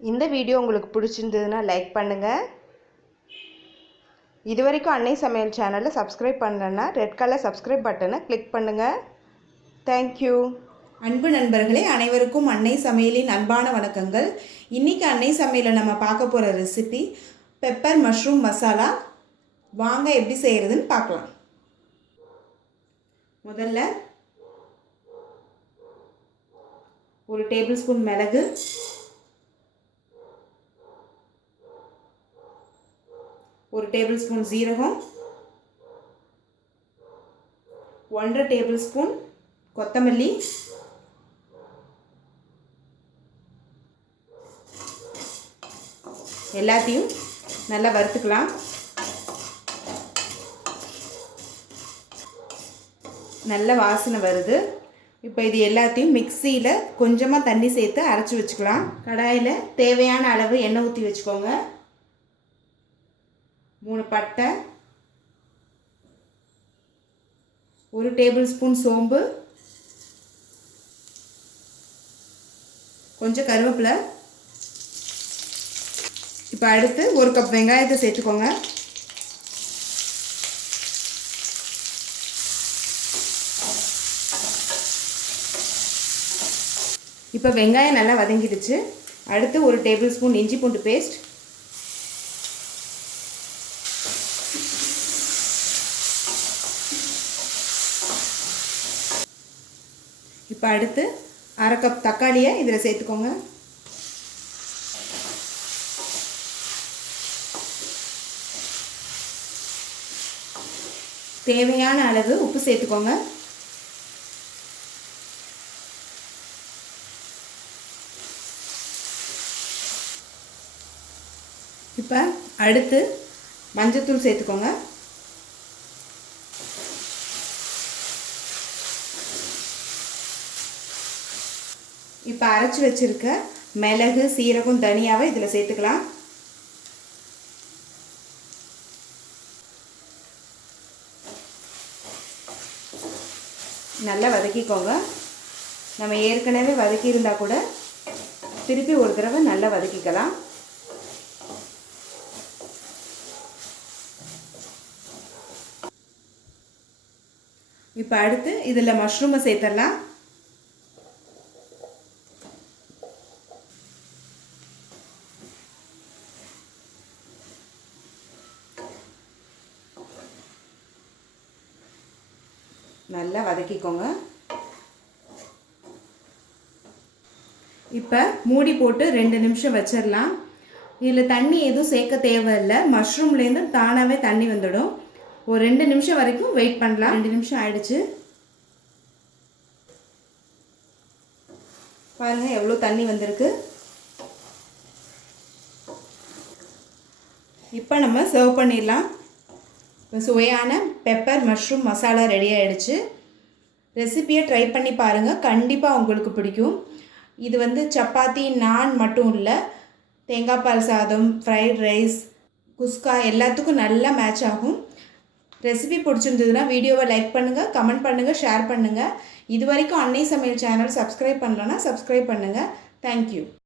இந்த வீடியோ உங்களுக்கு பிடிச்சிருந்ததுன்னா லைக் பண்ணுங்கள். இது வரைக்கும் அன்னை சமையல் சேனலை சப்ஸ்கிரைப் பண்ணலன்னா ரெட் கலர் சப்ஸ்கிரைப் பட்டனை கிளிக் பண்ணுங்கள். தேங்க்யூ. அன்பு நண்பர்களே, அனைவருக்கும் அன்னை சமையலின் அன்பான வணக்கங்கள். இன்றைக்கி அன்னை சமையலில் நம்ம பார்க்க போகிற ரெசிபி பெப்பர் மஷ்ரூம் மசாலா. வாங்க எப்படி செய்கிறதுன்னு பார்க்கலாம். முதல்ல ஒரு டேபிள் ஸ்பூன் மிளகு, ஒரு டேபிள் ஸ்பூன் சீரகம், 1.5 டேபிள் ஸ்பூன் கொத்தமல்லி, எல்லாத்தையும் நல்லா வறுத்துக்கலாம். நல்ல வாசனை வருது. இப்போ இது எல்லாத்தையும் மிக்சியில் கொஞ்சமாக தண்ணி சேர்த்து அரைச்சி வச்சுக்கலாம். கடாயில் தேவையான அளவு எண்ணெய் ஊற்றி வச்சுக்கோங்க. 3 பட்டை, 1 டேபிள் ஸ்பூன் சோம்பு, கொஞ்சம் கருவேப்பிலை. இப்போ அடுத்து 1 கப் வெங்காயத்தை சேர்த்துக்கோங்க. இப்போ வெங்காயம் நல்லா வதங்கிடுச்சு. அடுத்து 1 டேபிள் ஸ்பூன் இஞ்சி பூண்டு பேஸ்ட், இப்போ அடுத்து 1/2 கப் தக்காளியை இதில் சேர்த்துக்கோங்க. தேவையான அளவு உப்பு சேர்த்துக்கோங்க. இப்போ அடுத்து மஞ்சள்தூள் சேர்த்துக்கோங்க. இப்போ அரைச்சி வச்சுருக்க மிளகு, சீரகம், தனியாவை இதில் சேர்த்துக்கலாம். நல்லா வதக்கிக்கோங்க. நம்ம ஏற்கனவே வதக்கி இருந்தால் கூட திருப்பி ஒரு தடவை நல்லா வதக்கிக்கலாம். இப்போ அடுத்து இதில் மஷ்ரூமை சேர்த்துடலாம். நல்லா வதக்கிக்கோங்க. இப்போ மூடி போட்டு 2 நிமிஷம் வச்சிடலாம். இதில் தண்ணி எதுவும் சேர்க்க தேவையில்லை. மஷ்ரூம்லேருந்து தானாகவே தண்ணி வந்துடும். ஒரு 2 நிமிஷம் வரைக்கும் வெயிட் பண்ணலாம். 2 நிமிஷம் ஆயிடுச்சு. பாருங்கள் எவ்வளோ தண்ணி வந்திருக்கு. இப்போ நம்ம சர்வ் பண்ணிடலாம். சுவையான பெப்பர் மஷ்ரூம் மசாலா ரெடி ஆகிடுச்சு. ரெசிபியை ட்ரை பண்ணி பாருங்கள், கண்டிப்பாக உங்களுக்கு பிடிக்கும். இது சப்பாத்தி, நான் மட்டும் இல்லை, தேங்காய் பால் சாதம், ஃப்ரைட் ரைஸ், குஸ்கா எல்லாத்துக்கும் நல்லா மேட்ச் ஆகும். ரெசிபி பிடிச்சிருந்ததுன்னா வீடியோவை லைக் பண்ணுங்கள், கமெண்ட் பண்ணுங்கள், ஷேர் பண்ணுங்கள். இது வரைக்கும் அன்னை சமையல் சேனல் சப்ஸ்கிரைப் பண்ணலன்னா சப்ஸ்கிரைப் பண்ணுங்கள். தேங்க்யூ.